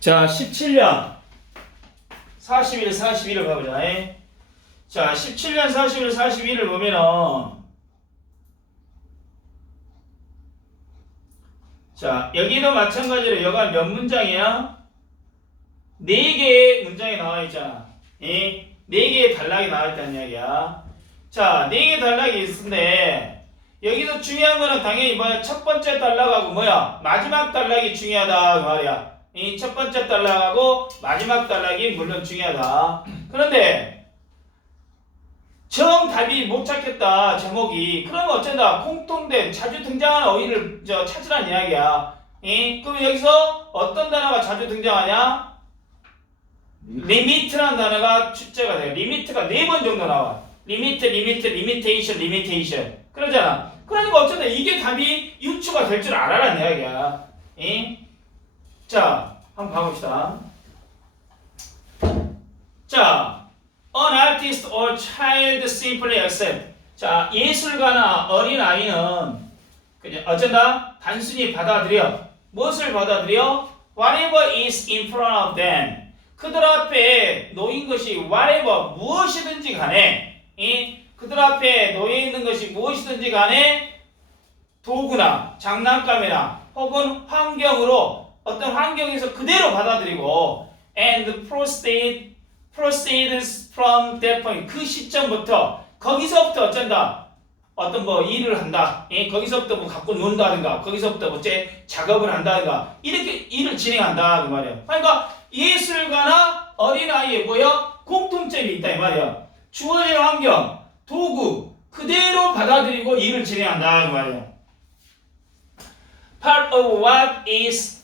자, 17년 41, 41을 가보자. 에. 자, 17년 41, 41을 보면은 자, 여기도 마찬가지로 여가 몇 문장이야? 네 개의 문장이 나와 있잖아. 예? 네 개의 단락이 나와 있다는 이야기야. 자, 네 개의 단락이 있는데 여기서 중요한 거는 당연히 뭐야? 첫 번째 단락하고 뭐야? 마지막 단락이 중요하다 그 말이야. 이 첫 번째 단락하고 마지막 단락이 물론 중요하다. 그런데 정답이 못 찾겠다 제목이 그러면 어쩐다 공통된 자주 등장하는 어휘를 저 찾으란 이야기야. 이 그럼 여기서 어떤 단어가 자주 등장하냐? 리미트라는 단어가 출제가 돼. 리미트가 네 번 정도 나와. 리미트, 리미트, 리미테이션, 리미테이션. 그러잖아. 그러니까 어쨌든 이게 답이 유추가 될 줄 알아라는 이야기야. 예? 자, 한번 봐봅시다. 자, an artist or child simply accept. 자, 예술가나 어린 아이는 그냥 어쩐다? 단순히 받아들여. 무엇을 받아들여? Whatever is in front of them. 그들 앞에 놓인 것이 whatever 무엇이든지 간에 이 그들 앞에 놓여 있는 것이 무엇이든지 간에 도구나 장난감이나 혹은 환경으로 어떤 환경에서 그대로 받아들이고 and proceed proceeds from that point. 그 시점부터 거기서부터 어쩐다? 어떤 뭐 일을 한다. 예, 거기서부터 뭐 갖고 논다든가 거기서부터 뭐제 작업을 한다든가 이렇게 일을 진행한다 그 말이야 그러니까 예술가나 어린아이의 뭐야 공통점이 있다 이 말이야 주어진 환경 도구 그대로 받아들이고 일을 진행한다 그 말이야 Part of what is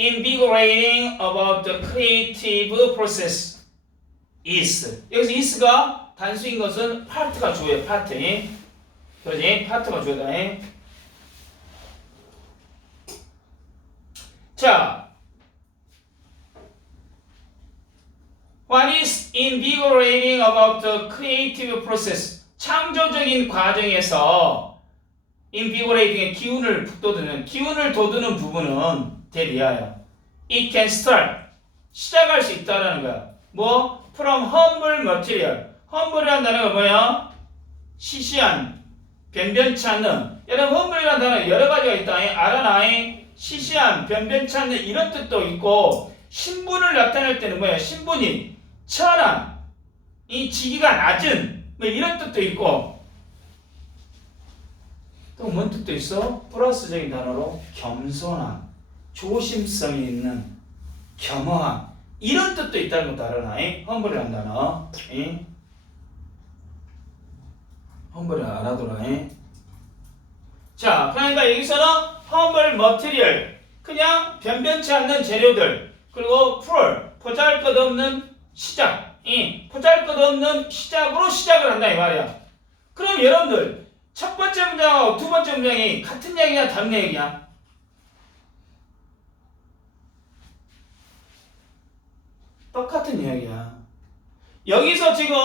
invigorating about the creative process is 여기서 is가 단수인 것은 part가 주어요 part 그러지 part가 주어다 자 What is invigorating about the creative process? 창조적인 과정에서 invigorating의 기운을 북돋우는 기운을 돋우는 부분은 대리하여 it can start 시작할 수 있다라는 거야. 뭐 from humble material. humble이라는 단어가 뭐야? 시시한, 변변치 않는. 여러분 humble이라는 단어 여러 가지가 있다. 알아나의 시시한, 변변치 않는 이런 뜻도 있고 신분을 나타낼 때는 뭐야? 신분이 천한, 이 지기가 낮은 뭐 이런 뜻도 있고 또 뭔 뜻도 있어? 플러스적인 단어로 겸손함, 조심성이 있는 겸허함 이런 뜻도 있다는 것도 알아나? 험블이라는 단어 이? 험블을 알아둬라 이? 자 그러니까 여기서는 험블 머티리얼 그냥 변변치 않는 재료들 그리고 풀 보잘 것 없는 시작 이 보잘 것 없는 시작으로 시작을 한다 이 말이야 그럼 여러분들 첫 번째 문장하고 두 번째 문장이 같은 얘기냐 다른 얘기냐? 똑같은 이야기야. 여기서 지금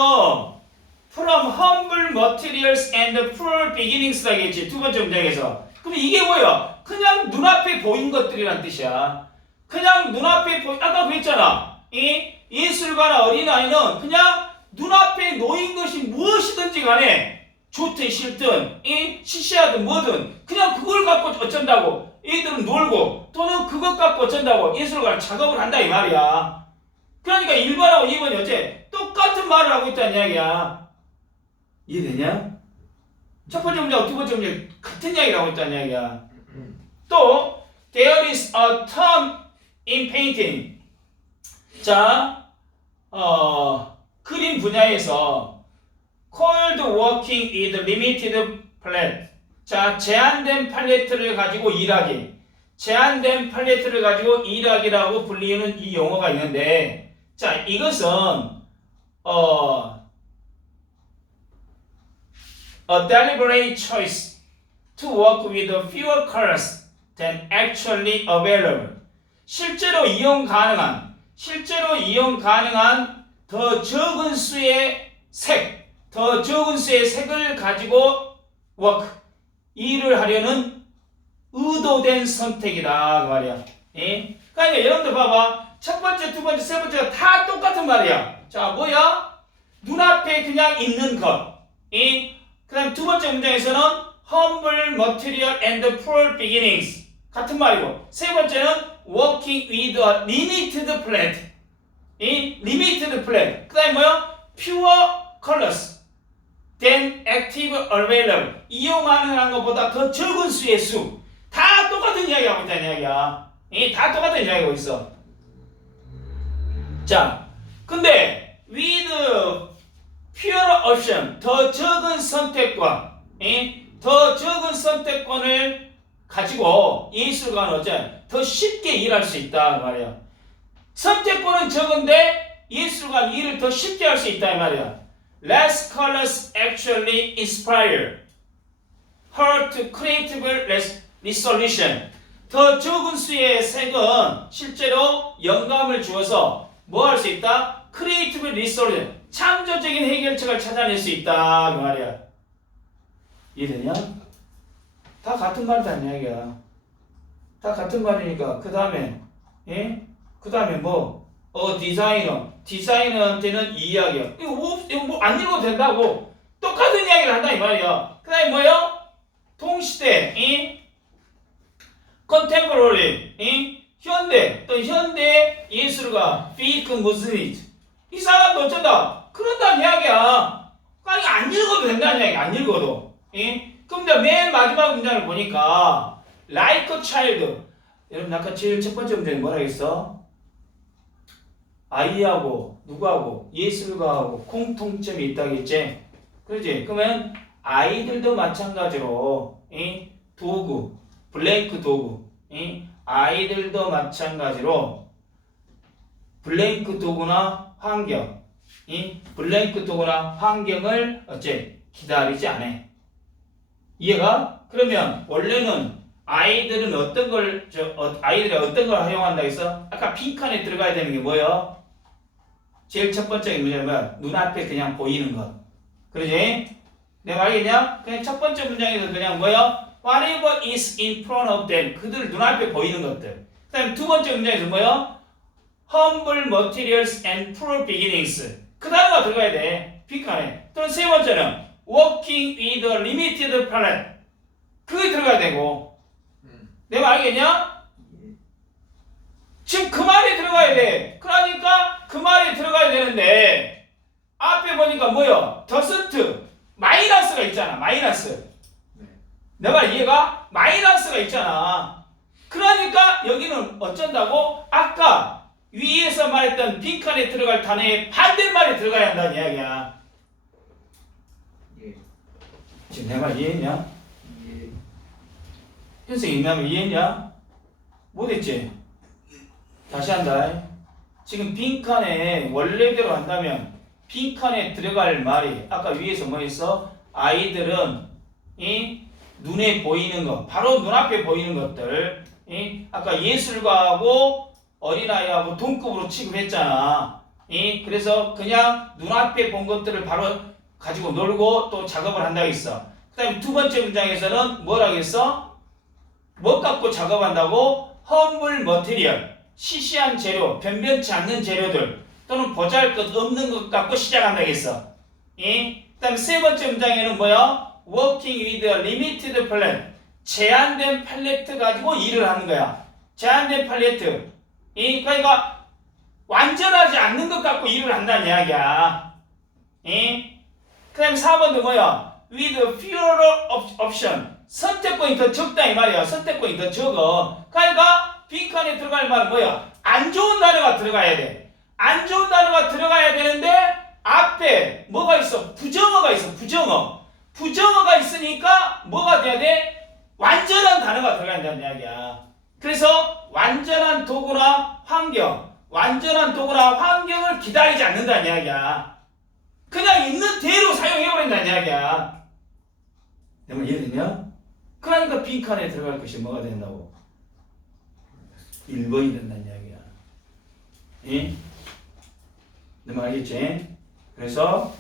from humble materials and poor beginnings라고 했지 두 번째 문장에서. 그럼 이게 뭐야? 그냥 눈앞에 보인 것들이란 뜻이야. 그냥 눈앞에 보인 아까 그랬잖아. 이 예술가나 어린아이는 그냥 눈앞에 놓인 것이 무엇이든지 간에 좋든 싫든 이 시시하든 뭐든 그냥 그걸 갖고 어쩐다고 얘들은 놀고 또는 그것 갖고 어쩐다고 예술가 작업을 한다 이 말이야. 그러니까 1번하고 2번이 어째 똑같은 말을 하고 있다는 이야기야. 이해되냐? 첫 번째 문제하고 두 번째 문제 같은 이야기를 하고 있다는 이야기야. 또 there is a term in painting. 자, 어, 그림 분야에서 cold working with limited palette. 자, 제한된 팔레트를 가지고 일하기. 제한된 팔레트를 가지고 일하기라고 불리는 이 용어가 있는데, 자, 이것은 어, a deliberate choice to work with fewer colors than actually available. 실제로 이용 가능한, 실제로 이용 가능한 더 적은 수의 색, 더 적은 수의 색을 가지고 work, 일을 하려는 의도된 선택이다 그 말이야. 예? 그러니까 여러분들 봐봐. 첫 번째, 두 번째, 세 번째가 다 똑같은 말이야. 자, 뭐야? 눈앞에 그냥 있는 것. 이, 그 다음 두 번째 문장에서는 humble material and poor beginnings. 같은 말이고. 세 번째는 working with a limited plant. 이 limited plant. 그 다음에 뭐야? pure colors. than active available. 이용하는 것보다 더 적은 수의 수. 다 똑같은 이야기 하고 있다는 이야기야. 이 다 똑같은 이야기 하고 있어. 자, 근데 with pure option 더 적은 선택권, 이더 적은 선택권을 가지고 예술가는 어째 더 쉽게 일할 수 있다 그 말이야. 선택권은 적은데 예술가 일을 더 쉽게 할 수 있다 이 말이야. Less colors actually inspire her to creative res- resolution. 더 적은 수의 색은 실제로 영감을 주어서 뭐 할 수 있다? 크리에이티브 리소르션 창조적인 해결책을 찾아낼 수 있다 그 말이야. 이해되냐? 다 같은 말이란 이야기야. 다 같은 말이니까 그 다음에 예? 그 다음에 뭐? 어 디자이너 디자이너한테는 이 이야기야. 이거 뭐, 이거 뭐 안 읽어도 된다고 똑같은 이야기를 한다 이 말이야. 그 다음에 뭐요? 동시대 이 컨템포러리 이 현대 또 현대 예술가 피크 무스리트 이 사람도 어쩐다? 그런다는 이야기야. 아니 안 읽어도 된다는 이야기 안 읽어도. 이 근데 맨 마지막 문장을 보니까 like a child. 여러분 아까 제일 첫 번째 문장이 뭐라 했어? 아이하고 누구하고 예술가하고 공통점이 있다겠지? 그러지? 그러면 아이들도 마찬가지로 이 도구 블랭크 도구 이 아이들도 마찬가지로 블랭크 도구나 환경. 이 블랭크 도구나 환경을 어째 기다리지 않아. 이해가? 그러면 원래는 아이들은 어떤 걸 저 어, 아이들이 어떤 걸 활용한다 했어? 아까 빈칸에 들어가야 되는 게 뭐예요? 제일 첫 번째 문제는 눈앞에 그냥 보이는 것. 그러지? 내가 알겠냐? 그냥 첫 번째 문장에서 그냥 뭐야 whatever is in front of them. 그들 눈앞에 보이는 것들. 그 다음 두 번째 문장에서 뭐야 humble materials and poor beginnings. 그 단어가 들어가야 돼. 빈칸에. 또는 세 번째는 working with a limited plan 그게 들어가야 되고. 내가 알겠냐? 지금 그 말이 들어가야 돼. 그러니까 그 말이 들어가야 되는데 앞에 보니까 뭐야 더스트 마이너스가 있잖아 마이너스 내 말 이해가? 마이너스가 있잖아. 그러니까 여기는 어쩐다고? 아까 위에서 말했던 빈칸에 들어갈 단어의 반대말이 들어가야 한다는 이야기야. 예. 지금 내 말 이해했냐? 예. 현승이 있냐면 이해했냐? 못했지? 다시 한다. 지금 빈칸에 원래대로 한다면 빈칸에 들어갈 말이 아까 위에서 뭐 했어? 아이들은 이 눈에 보이는 것, 바로 눈앞에 보이는 것들, 이 아까 예술가하고 어린아이하고 동급으로 취급했잖아. 이 그래서 그냥 눈앞에 본 것들을 바로 가지고 놀고 또 작업을 한다 했어. 그 다음에 두 번째 문장에서는 뭐라고 했어? 뭐 갖고 작업한다고? 허물 머티리얼, 시시한 재료, 변변치 않는 재료들 또는 보잘것 없는 것 갖고 시작한다 했어. 이 그 다음에 세 번째 문장에는 뭐야? Working with limited plan. 제한된 팔레트 가지고 일을 하는 거야. 제한된 팔레트. 이 그러니까 완전하지 않는 것 갖고 일을 한다는 이야기야. 이 그다음에 4번도 뭐야? with fewer op- option. 선택권이 더 적다 이 말이야. 선택권이 더 적어. 그러니까 빈칸에 들어갈 말은 뭐야? 안 좋은 단어가 들어가야 돼. 안 좋은 단어가 들어가야 되는데 앞에 뭐가 있어? 부정어가 있어. 부정어. 부정어가 있으니까 뭐가 돼야 돼? 완전한 단어가 들어가야 된다는 이야기야. 그래서 완전한 도구나 환경, 완전한 도구나 환경을 기다리지 않는다는 이야기야. 그냥 있는 대로 사용해버린다는 이야기야. 내말 이해되냐? 그러니까 빈칸에 들어갈 것이 뭐가 된다고? 1번이 된다는 이야기야. 예? 내말 알겠지? 그래서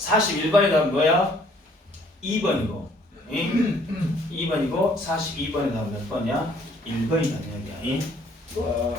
41번에 답은 뭐야? 2번이고 예? 2번이고 42번에 답은 몇 번이야? 1번이라는 이야기야. 예? 와.